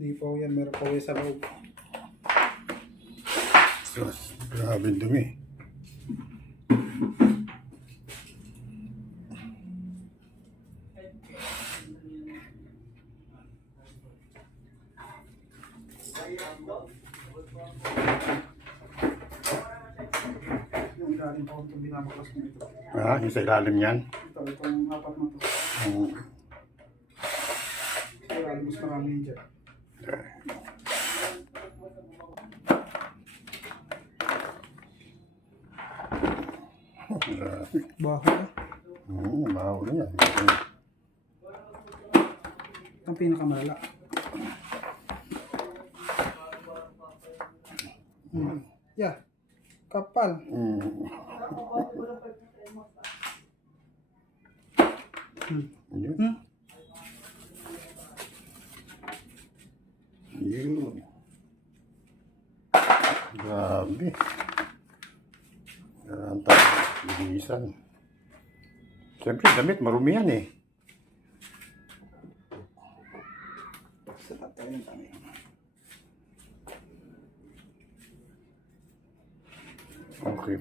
Hindi po yan, meron po yan sa loob. Sus, grabe dumi. Yung galing po itong binabaklas mo ito. Ah, yung sa ilalim yan. Itong apat na to. Kaya mas marami yun dyan. Grabe. Baho na. Baho na yan. Ang pinakamalala. Yeah. Kapal. Yun. Yun. Grabe. Ang linisan. Siyempre, damit, marumi yan eh. Sarap tayo ng damit. Okay,